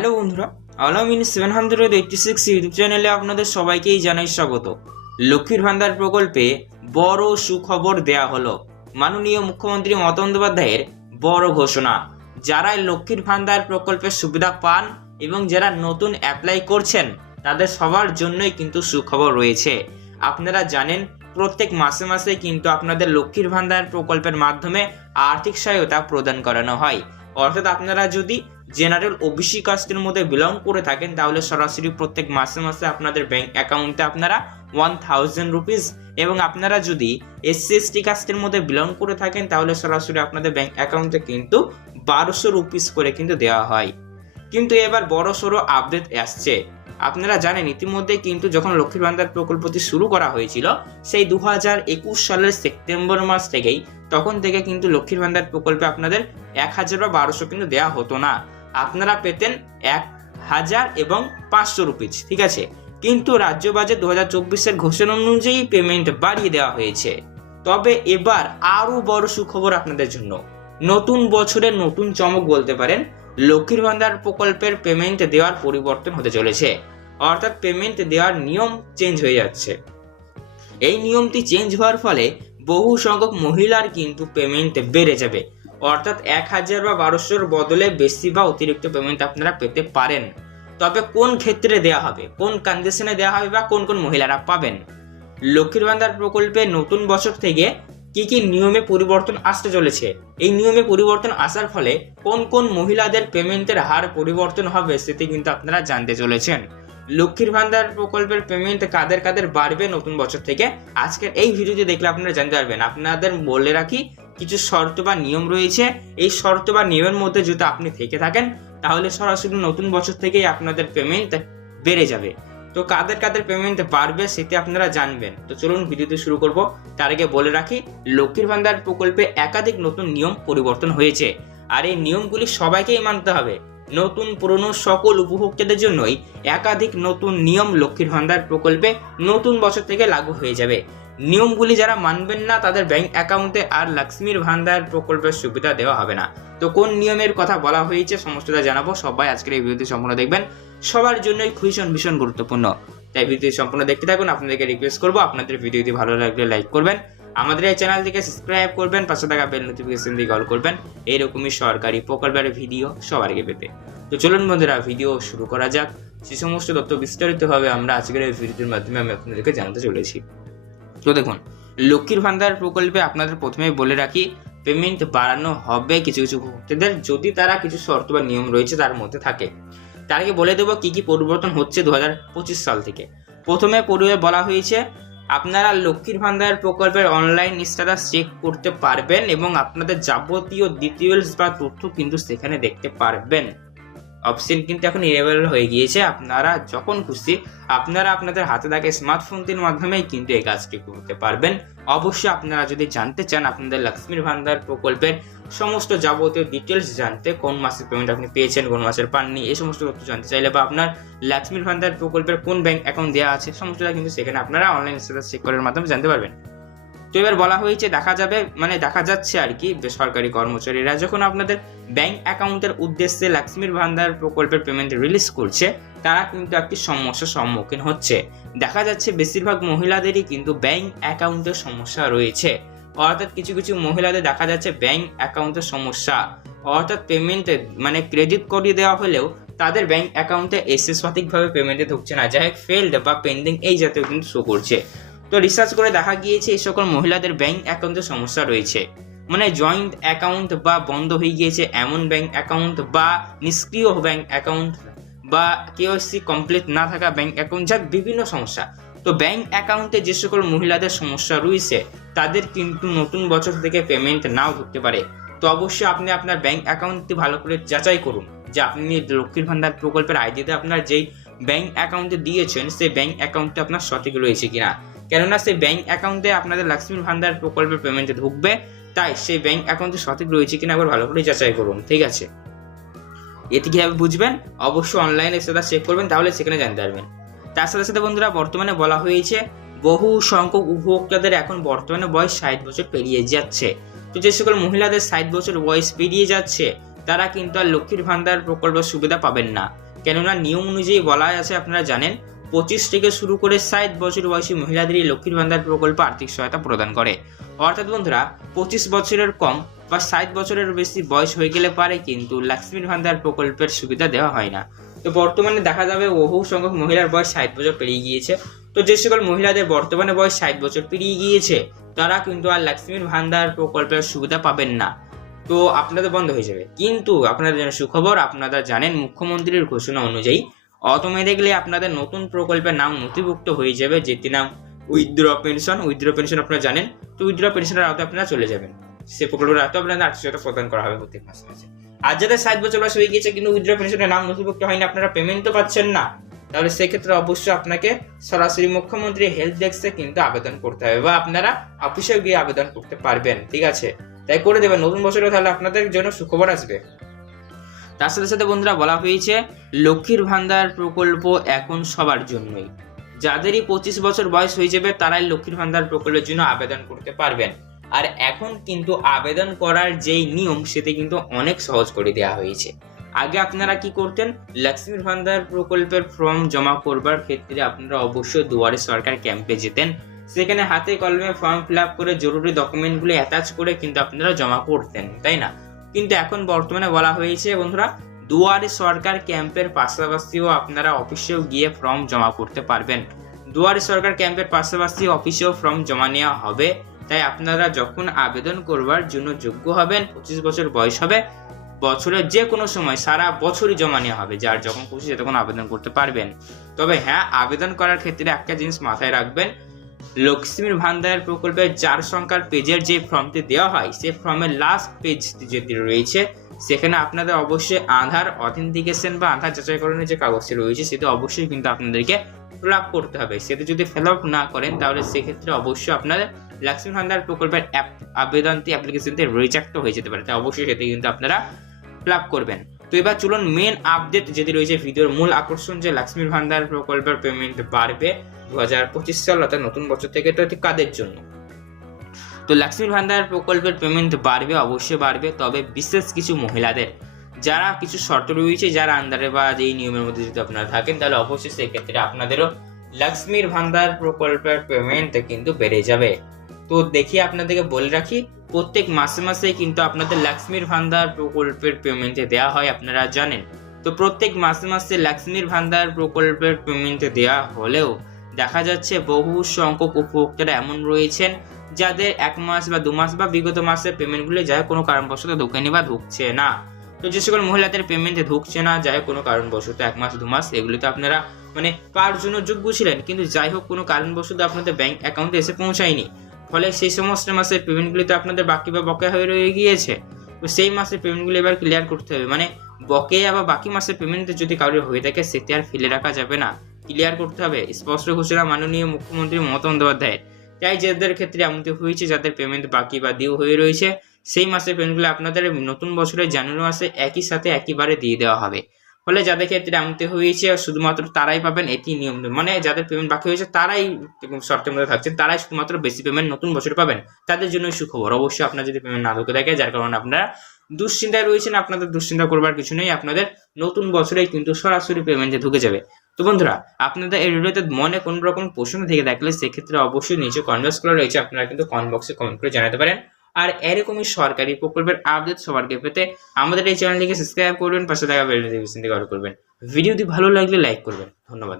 Hello বন্ধুরা Alamin seven hundred eighty six YouTube চ্যানেলে আপনাদের সবাইকেই জানাই স্বাগত। লক্ষ্মীর ভান্ডার প্রকল্পে বড় সুখবর দেয়া হলো। মাননীয় মুখ্যমন্ত্রী মমতা বন্দ্যোপাধ্যায়ের বড় ঘোষণা। যারা লক্ষ্মীর ভান্ডার প্রকল্পের সুবিধা পান এবং যারা নতুন অ্যাপ্লাই করছেন, তাদের সবার জন্যই কিন্তু সুখবর রয়েছে। আপনারা জানেন, প্রত্যেক মাসে মাসে কিন্তু আপনাদের লক্ষ্মীর ভান্ডার প্রকল্পের মাধ্যমে আর্থিক সহায়তা প্রদান করানো হয়। অর্থাৎ আপনারা যদি জেনারেল ওবিসি কাস্টের মধ্যে বিলং করে থাকেন, তাহলে সরাসরি প্রত্যেক মাসে মাসে আপনাদের ব্যাংক অ্যাকাউন্টে আপনারা ওয়ান থাউজেন্ড রুপিস এবং আপনারা যদি এসসি এসটি কাস্টের মধ্যে বিলং করে থাকেন, তাহলে সরাসরি আপনাদের ব্যাংক অ্যাকাউন্টে কিন্তু বারোশো রুপিস করে কিন্তু দেওয়া হয়। কিন্তু এবার বড় সড়ো আপডেট আসছে। আপনারা জানেন, ইতিমধ্যে কিন্তু যখন লক্ষ্মীর ভান্ডার প্রকল্পটি শুরু করা হয়েছিল, সেই দু হাজার একুশ সালের সেপ্টেম্বর মাস থেকেই তখন থেকে কিন্তু লক্ষ্মীর ভান্ডার প্রকল্পে আপনাদের এক হাজার বা বারোশো কিন্তু দেওয়া হতো না। আপনারা পেতেন এক হাজার এবং পাঁচশো রুপিস ঠিক আছে? কিন্তু রাজ্য বাজেট দু হাজার চব্বিশের ঘোষণা অনুযায়ী পেমেন্ট বাড়িয়ে দেওয়া হয়েছে। তবে এবার আরও বড় সুখবর আপনাদের জন্য। নতুন বছরের নতুন চমক বলতে পারেন, লক্ষ্মীর ভান্ডার প্রকল্পের পেমেন্ট দেওয়ার পরিবর্তন হতে চলেছে। অর্থাৎ পেমেন্ট দেওয়ার নিয়ম চেঞ্জ হয়ে যাচ্ছে। এই নিয়মটি চেঞ্জ হওয়ার ফলে বহু সংখ্যক মহিলার কিন্তু পেমেন্ট বেড়ে যাবে। অর্থাৎ এক হাজার বা বারোশোর বদলে বেশি বা অতিরিক্ত পেমেন্ট আপনারা পেতে পারেন। তবে কোন ক্ষেত্রে দেওয়া হবে? কোন কন্ডিশনে দেওয়া হবে বা কোন কোন মহিলারা পাবেন? লক্ষ্মীর ভান্ডার প্রকল্পে নতুন বছর থেকে কি কি নিয়মে পরিবর্তন আসতে চলেছে? এই নিয়মে পরিবর্তন আসার ফলে কোন কোন মহিলাদের পেমেন্টের হার পরিবর্তন হবে সেটি কিন্তু আপনারা জানতে চলেছেন। লক্ষ্মীর ভান্ডার প্রকল্পের পেমেন্ট কাদের কাদের বাড়বে নতুন বছর থেকে? আজকের এই ভিডিওটি দেখলে আপনারা জানতে পারবেন। আপনাদের বলে রাখি কিছু শর্ত বা নিয়ম রয়েছে, এই শর্ত বা নিয়মের মধ্যে যদি আপনি থেকে থাকেন, তাহলে সরাসরি নতুন বছর থেকেই আপনাদের পেমেন্ট বেড়ে যাবে। তো কাদের কাদের পেমেন্ট বাড়বে সেটি আপনারা জানবেন। তো চলুন ভিডিওতে শুরু করব। তার আগে বলে রাখি, লক্ষ্মীর ভান্ডার প্রকল্পে একাধিক নতুন নিয়ম পরিবর্তন হয়েছে। আর এই নিয়মগুলি সবাইকেই মানতে হবে। নতুন, পুরনো সকল উপভোক্তাদের জন্যই একাধিক নতুন নিয়ম লক্ষ্মীর ভান্ডার প্রকল্পে নতুন বছর থেকে লাগু হয়ে যাবে। নিয়মগুলি যারা মানবেন না, তাদের ব্যাংক অ্যাকাউন্টে আর লক্ষ্মীর ভান্ডার প্রকল্পের সুবিধা দেওয়া হবে না। তো কোন নিয়মের কথা বলা হয়েছে সমস্তটা জানাব। সবাই আজকের এই ভিডিওটি সম্পূর্ণ দেখবেন। সবার জন্যই ভীষণ ভীষণ গুরুত্বপূর্ণ। তাই ভিডিওটি সম্পূর্ণ দেখতে থাকুন। আপনাদেরকে রিকোয়েস্ট করব, আপনাদের ভিডিওটি ভালো লাগলে লাইক করবেন। আমাদের এই চ্যানেলটিকে সাবস্ক্রাইব করবেন, পাশে থাকা বেল নোটিফিকেশন দিয়ে কল করবেন। এইরকমই সরকারি প্রকল্পের ভিডিও সবার আগে পেতে। তো চলুন বন্ধুরা ভিডিও শুরু করা যাক। সে সমস্ত তথ্য বিস্তারিতভাবে আমরা আজকের এই ভিডিওর মাধ্যমে আমি আপনাদেরকে জানাতে চলেছি। তো দেখুন, লক্ষ্মীর ভান্ডার প্রকল্পে আপনাদের প্রথমে বলে রাখি পেমেন্ট বাড়ানো হবে কিছু কিছু ভক্তদের যদি তারা কিছু শর্ত বা নিয়ম রয়েছে তার মধ্যে থাকে। তার আগে বলে দেবো কি কি পরিবর্তন হচ্ছে দু পঁচিশ সাল থেকে। প্রথমে পরিবে বলা হয়েছে, আপনারা লক্ষ্মীর ভান্ডার প্রকল্পের অনলাইন স্ট্যাটাস চেক করতে পারবেন এবং আপনাদের যাবতীয় ডিটেলস বা তথ্য কিন্তু সেখানে দেখতে পারবেন। অপশন কিন্তু এখন ইনেবল হয়ে গিয়েছে। আপনারা যখন খুশি, আপনারা আপনাদের হাতে থাকা স্মার্টফোনটির মাধ্যমেই কিন্তু এই কাজটি করতে পারবেন। অবশ্যই আপনারা যদি জানতে চান আপনাদের লক্ষ্মীর ভান্ডার প্রকল্পের সমস্ত যাবতীয় ডিটেলস জানতে, কোন মাসের পেমেন্ট আপনি পেয়েছেন, কোন মাসের পাননি, এই সমস্ত তথ্য জানতে চাইলে বা আপনার লক্ষ্মীর ভান্ডার প্রকল্পের কোন ব্যাংক অ্যাকাউন্ট দেওয়া আছে, সমস্তটা কিন্তু সেখানে আপনারা অনলাইন স্ট্যাটাস চেক করার মাধ্যমে জানতে পারবেন। তো এবার বলা হয়েছে, দেখা যাবে মানে দেখা যাচ্ছে আর কি, বেসরকারি কর্মচারীরা যখন আপনাদের ব্যাংক অ্যাকাউন্টের উদ্দেশ্যে লক্ষ্মীর ভান্ডার প্রকল্পের পেমেন্ট রিলিজ করছে, তারা কিন্তু একটি সমস্যার সম্মুখীন হচ্ছে। দেখা যাচ্ছে বেশিরভাগ মহিলাদেরই কিন্তু ব্যাংক অ্যাকাউন্টের সমস্যা রয়েছে। অর্থাৎ কিছু কিছু মহিলাদের দেখা যাচ্ছে ব্যাংক অ্যাকাউন্টের সমস্যা। অর্থাৎ পেমেন্ট মানে ক্রেডিট করিয়ে দেওয়া হলেও তাদের ব্যাংক অ্যাকাউন্টে এসে সঠিকভাবে পেমেন্টে ঢুকছে না। যাই হোক ফেলড বা পেন্ডিং এই জাতীয় কিন্তু শো করছে। তো রিসার্চ করে দেখা গিয়েছে, এই সকল মহিলাদের ব্যাংক অ্যাকাউন্টে সমস্যা রয়েছে। মানে জয়েন্ট অ্যাকাউন্ট বা বন্ধ হয়ে গিয়েছে, এমন ব্যাংক অ্যাকাউন্ট বা নিষ্ক্রিয় ব্যাংক অ্যাকাউন্ট বা কেওয়াইসি কমপ্লিট না থাকা ব্যাংক অ্যাকাউন্ট যার বিভিন্ন সমস্যা। তো ব্যাংক অ্যাকাউন্টে যে সকল মহিলাদের সমস্যা রয়েছে, তাদের কিন্তু নতুন বছর থেকে পেমেন্ট নাও ঢুকতে পারে। তো অবশ্যই আপনি আপনার ব্যাংক অ্যাকাউন্টটি ভালো করে যাচাই করুন। যে আপনি লক্ষ্মীর ভান্ডার প্রকল্পের আইডিতে আপনার যেই ব্যাংক অ্যাকাউন্টে দিয়েছেন, সেই ব্যাংক অ্যাকাউন্টটি আপনার সঠিক রয়েছে কিনা। কেননা সেই ব্যাংক অ্যাকাউন্টে আপনাদের লক্ষ্মীর ভান্ডার প্রকল্পের পেমেন্টে ঢুকবে, তাই সেই ব্যাংক অ্যাকাউন্টে সঠিক রয়েছে কিনা একবার ভালো করে যাচাই করুন, ঠিক আছে? এতে কীভাবে বুঝবেন? অবশ্যই অনলাইনে সেটা চেক করবেন, তাহলে সেখানে জানতে পারবেন। তার সাথে সাথে বন্ধুরা, বর্তমানে বলা হয়েছে, বহু সংখ্যক উপভোক্তাদের এখন বর্তমানে বয়স ষাট বছর পেরিয়ে যাচ্ছে। তো যে সকল মহিলাদের ষাট বছর বয়স পেরিয়ে যাচ্ছে, তারা কিন্তু আর লক্ষ্মীর ভান্ডার প্রকল্পের সুবিধা পাবেন না। কেননা নিয়ম অনুযায়ী বলা আছে, আপনারা জানেন পঁচিশ থেকে শুরু করে ষাট বছর বয়সী মহিলাদের এই লক্ষ্মীর ভান্ডার প্রকল্প আর্থিক সহায়তা প্রদান করে। অর্থাৎ বন্ধুরা, পঁচিশ বছরের কম বা ষাট বছরের বেশি বয়স হয়ে গেলে পারে কিন্তু লক্ষ্মীর ভান্ডার প্রকল্পের সুবিধা দেওয়া হয় না। তো বর্তমানে দেখা যাবে বহু সংখ্যক মহিলার বয়স ষাট বছর পেরিয়ে গিয়েছে। তো যে সকল মহিলাদের বর্তমানে বয়স ষাট বছর পেরিয়ে গিয়েছে, তারা কিন্তু আর লক্ষ্মীর ভান্ডার প্রকল্পের সুবিধা পাবেন না। তো আপনাদের বন্ধ হয়ে যাবে। কিন্তু আপনাদের জন্য সুখবর, আপনারা জানেন মুখ্যমন্ত্রীর ঘোষণা অনুযায়ী অটোমেটিকলি আপনাদের নতুন প্রকল্পের নাম নথিভুক্ত হয়ে যাবে, যেটি নাম উইথড্র পেনশন। উইথড্র পেনশন আপনারা জানেন, তো উইথড্র পেনশনের আওতায় আপনারা চলে যাবেন। সে প্রকল্পের আওতায় আপনাদের আর্থিক সহায়তা প্রদান করা হবে প্রত্যেক মাসে মাসে। আর যাদের ষাট বছর বয়স হয়ে গিয়েছে কিন্তু উইথড্র পেনশনের নাম নথিভুক্ত হয়নি, আপনারা পেমেন্ট তো পাচ্ছেন না। তাহলে সেক্ষেত্রে অবশ্যই আপনাকে সরাসরি মুখ্যমন্ত্রী হেল্প ডেস্কে কিন্তু আবেদন করতে হবে বা আপনারা অফিসে গিয়ে আবেদন করতে পারবেন, ঠিক আছে? তাই করে দেবেন। নতুন বছরে তাহলে আপনাদের জন্য সুখবর আসবে। তার সাথে সাথে বন্ধুরা বলা হয়েছে, লক্ষ্মীর ভান্ডার প্রকল্প এখন সবার জন্যই। যাদেরই পঁচিশ বছর বয়স হয়ে যাবে, তারাই লক্ষ্মীর ভান্ডার প্রকল্পের জন্য আবেদন করতে পারবেন। আর এখন কিন্তু আবেদন করার যেই নিয়ম, সেটি কিন্তু অনেক সহজ করে দেওয়া হয়েছে। আগে আপনারা কি করতেন? লক্ষ্মীর ভান্ডার প্রকল্পের ফর্ম জমা করবার ক্ষেত্রে আপনারা অবশ্যই দুয়ারে সরকার ক্যাম্পে যেতেন। সেখানে হাতে কলমে ফর্ম ফিল করে জরুরি ডকুমেন্টগুলো অ্যাটাচ করে কিন্তু আপনারা জমা করতেন, তাই না? কিন্তু এখন বর্তমানে বলা হয়েছে, বন্ধুরা, দুয়ারে সরকার ক্যাম্পের পাশাপাশিও আপনারা অফিসেও গিয়ে ফর্ম জমা করতে পারবেন। দুয়ারে সরকার ক্যাম্পের পাশাপাশি অফিসেও ফর্ম জমা নেওয়া হবে। তাই আপনারা যখন আবেদন করবার জন্য যোগ্য হবেন, পঁচিশ বছর বয়স হবে বছরের যে কোনো সময় সারা বছরই জমা নেওয়া হবে, যার যখন খুশি তখন আবেদন করতে পারবেন। তবে হ্যাঁ আবেদন করার ক্ষেত্রে একটা জিনিস মাথায় রাখবেন লক্ষ্মীর ভান্ডার প্রকল্পের চার সংখ্যার পেজের যে ফর্মটি দেওয়া হয় সেই ফর্মের লাস্ট পেজ যেটি রয়েছে, সেখানে আপনাদের অবশ্যই আধার অথেন্টিকেশন বা আধার যাচাইকরণের যে কাগজটি রয়েছে, সেটা অবশ্যই কিন্তু আপনাদেরকে ফিল আপ করতে হবে। সেটা যদি ফিল আপ না করেন, তাহলে সেক্ষেত্রে অবশ্যই আপনাদের লক্ষ্মী ভান্ডার প্রকল্পের অ্যাপ আবেদনটি অ্যাপ্লিকেশনটি রিজেক্ট হয়ে যেতে পারে। তাই অবশ্যই সেটি কিন্তু আপনারা ফিল আপ করবেন। তো এবার চলুন মেন আপডেট যেটি রয়েছে, ভিডিওর মূল আকর্ষণ যে লক্ষ্মীর ভান্ডার প্রকল্পের পেমেন্ট বাড়বে দু হাজার পঁচিশ সাল অর্থাৎ নতুন বছর থেকে এটি কাদের জন্য? তো লক্ষ্মীর ভান্ডার প্রকল্পের পেমেন্ট বাড়বে, অবশ্যই বাড়বে, তবে বিশেষ কিছু মহিলাদের, যারা কিছু শর্ত রয়েছে, যারা আন্ডারে বা যেই নিয়মের মধ্যে যদি আপনারা থাকেন, তাহলে অবশ্যই সেই ক্ষেত্রে আপনাদেরও লক্ষ্মীর ভান্ডার প্রকল্পের পেমেন্ট কিন্তু বেড়ে যাবে। তো দেখি আপনাদেরকে বলে রাখি, প্রত্যেক মাসে মাসে কিন্তু আপনাদের লক্ষ্মীর ভান্ডার প্রকল্পের পেমেন্টে দেওয়া হয়, আপনারা জানেন। তো প্রত্যেক মাসে মাসে লক্ষ্মীর ভান্ডার প্রকল্পের পেমেন্টে দেওয়া হলেও দেখা যাচ্ছে বহু সংখ্যক উপভোক্তারা এমন রয়েছেন যাদের এক মাস বা দু মাস বা বিগত মাসের পেমেন্টগুলি যায় কোনো কারণবশত ঢোকেনি বা ঢুকছে না। তো যে সকল মহিলাদের পেমেন্টে ঢুকছে না যায় কোনো কারণবশত এক মাস, দু মাস, এগুলি তো আপনারা মানে পাওয়ার জন্য যোগ্য ছিলেন, কিন্তু যাই হোক কোনো কারণবশত আপনাদের ব্যাংক অ্যাকাউন্টে এসে পৌঁছায়নি। ফলে সেই সমস্ত মাসের পেমেন্টগুলি তো আপনাদের বাকি বা বকেয়া হয়ে রয়ে গিয়েছে। তো সেই মাসের পেমেন্টগুলি এবার ক্লিয়ার করতে হবে। মানে বকেয়া বা বাকি মাসের পেমেন্ট যদি কারোর হয়ে থাকে, সেটি আর ফেলে রাখা যাবে না। ক্লিয়ার করতে হবে। স্পষ্ট ঘোষণা মাননীয় মুখ্যমন্ত্রী মমতা বন্দ্যোপাধ্যায়ের। তাই যাদের ক্ষেত্রে এমনটি হয়েছে যাদের পেমেন্ট বাকি বা ডিউ হয়ে রয়েছে। সেই মাসের পেমেন্টগুলো আপনাদের নতুন বছরের জানুয়ারি মাসে একই সাথে একইবারে দিয়ে দেওয়া হবে। ফলে যাদের ক্ষেত্রে এমনটি হয়েছে, শুধুমাত্র তারাই পাবেন এটি নিয়ম। মানে যাদের পেমেন্ট বাকি হয়েছে, তারাই শর্তের মধ্যে থাকছে তারাই শুধুমাত্র বেশি পেমেন্ট নতুন বছরে পাবেন। তাদের জন্য সুখবর। অবশ্যই আপনার যদি পেমেন্ট না ঢুকে থাকে, যার কারণে আপনারা দুশ্চিন্তায় রয়েছেন, আপনাদের দুশ্চিন্তা করবার কিছু নেই। আপনাদের নতুন বছরেই কিন্তু সরাসরি পেমেন্টে ঢুকে যাবে। তো বন্ধুরা, আপনাদের এই ভিডিওতে মনে কোনো রকম প্রশ্ন থেকে থাকলে সেক্ষেত্রে অবশ্যই নিচে কনভার্স করা রয়েছে, আপনারা কিন্তু কমেন্ট বক্সে কমেন্ট করে জানাতে পারেন। আর এরকমই সরকারি প্রকল্পের আপডেট সবারকে পেতে আমাদের এই চ্যানেলটিকে সাবস্ক্রাইব করবেন, পাশে থাকা বেল নোটিফিকেশন থেকে অর্ডার করবেন। ভিডিওটি ভালো লাগলে লাইক করবেন। ধন্যবাদ।